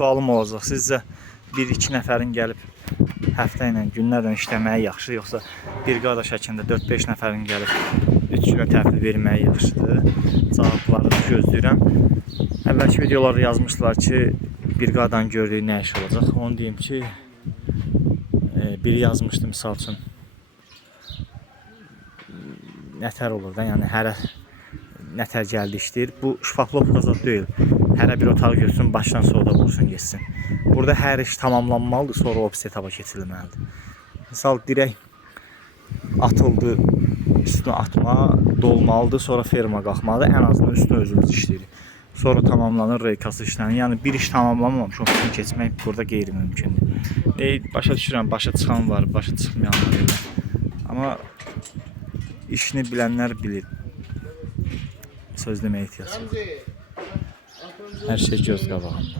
sualım olacaq. Sizcə 1-2 nəfərin gəlib həftə ilə, günlərlə işləməyi yaxşı, yoxsa briqada şəklində 4-5 nəfərin gəlib 3 günə təhvil verməyi yaxşıdır? Cavablarını gözləyirəm. Əvvəlki videolarda yazmışlar ki, briqadanın gördüyü nə iş olacaq? Onu deyim ki, biri yazmışdı misal üçün nətər olur da, yəni hərə nətər gəldi işləyir. Bu şpaqlovka zad deyil. Hərə bir otaq görsün, başdan soda vursun, geçsin. Burada hər iş tamamlanmalıdır, sonra ofis etaba keçirilməlidir. Misal dirək atıldı, üstünə atma dolmalıdır, sonra ferma qalxmalıdır. Ən azından üstünə özümüz işləyirik. Sonra tamamlanır, reykası işlənir. Yəni bir iş tamamlanmamış, ofisini keçmək burada qeyri-mümkündür. Başa düşürəm, başa çıxan var, başa çıxmayan var. Amma işini bilənlər bilir. Söz deməyə ehtiyac yox. Hər şey göz qabağında.